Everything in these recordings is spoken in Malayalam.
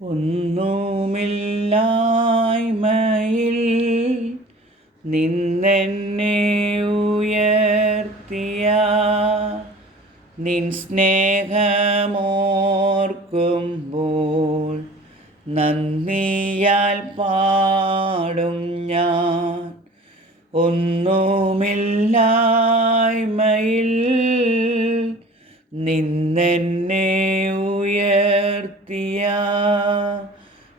ഒന്നുമില്ലായ്മയിൽ നിന്നെന്നെ ഉയർത്തിയ നിൻ സ്നേഹമോർക്കുമ്പോൾ നന്ദിയാൽ പാടും ഞാൻ. ഒന്നുമില്ലായ്മയിൽ നിന്നെന്നെ ഉയർത്തിയ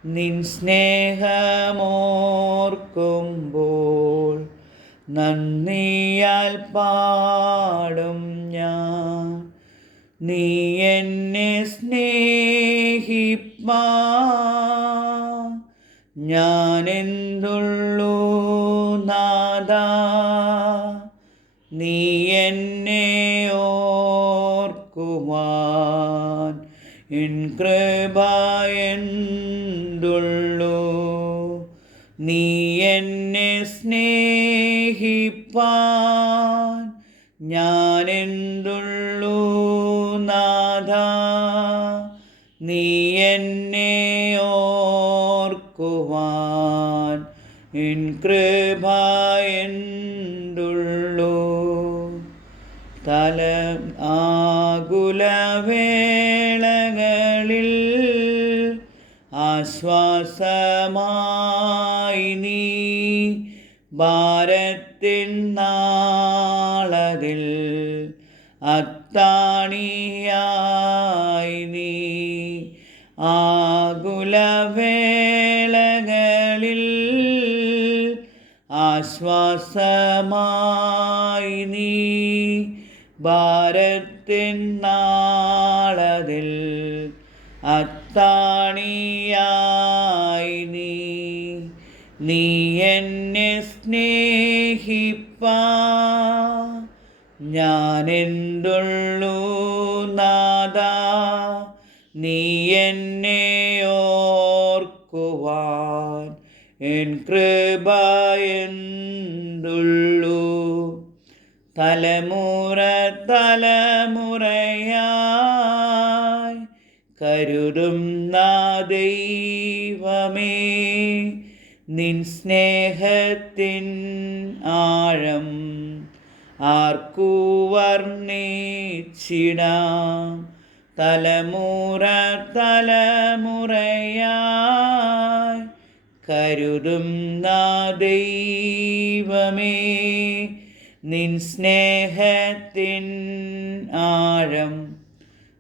നിൻ സ്നേഹമോർക്കുമ്പോൾ നന്ദിയാൽ പാടും ഞാൻ. നീ എന്നെ സ്നേഹിപ്പാ. ഞാനെന്തുള്ളൂ നാദാ നാദ നീ എന്നെ ഓർക്കുവാൻ എൻ കൃപ നീ എന്നെ സ്നേഹിപ്പാൻ ഞാൻ നാഥ. നീ എന്നെ ഓർക്കുവാൻ എൻ കൃപ തല ആകുലവേളകളിൽ ആശ്വാസമായി നീ ഭാരത്തിൻ നാളതിൽ അത്താണിയായി നീ ആകുലവേളകളിൽ ആശ്വാസമായി നീ ഭാരത്തിൻ നാളതിൽ അത്താണിയായി നീ. നീ എന്നെ സ്നേഹിപ്പാ. ഞാനെന്തുള്ളു നാദ നീ എന്നെ ഓർക്കുവാൻ എൻ കൃപ എന്തുള്ളൂ? തലമുറ തലമുറയായി കരുതുന്ന ദൈവമേ. നിൻ സ്നേഹത്തിൻ ആഴം ആർക്കു വർണിച്ചിടാം. തലമുറ തലമുറയായി കരുതുന്ന ദൈവമേ. നിൻ സ്നേഹത്തിൻ ആഴം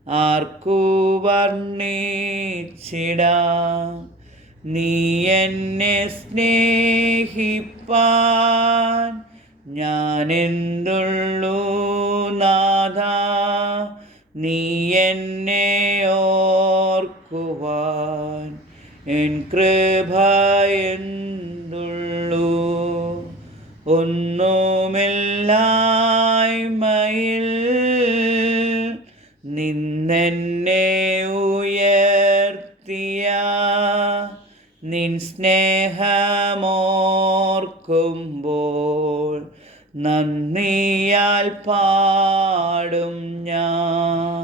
ആർക്കു വർണിച്ചിടാ? നീ എന്നെ സ്നേഹിപ്പാൻ ഞാൻ എന്തുള്ളൂ നാഥ? നീ എന്നെ ഓർക്കുവാൻ എൻ കൃപ എന്തുള്ളൂ? ഒന്നുമില്ലായ്മയിൽ നിന്നെന്നെ ഉയർത്തിയ നിൻ സ്നേഹമോർക്കുമ്പോൾ നന്ദിയാൽ പാടും ഞാൻ.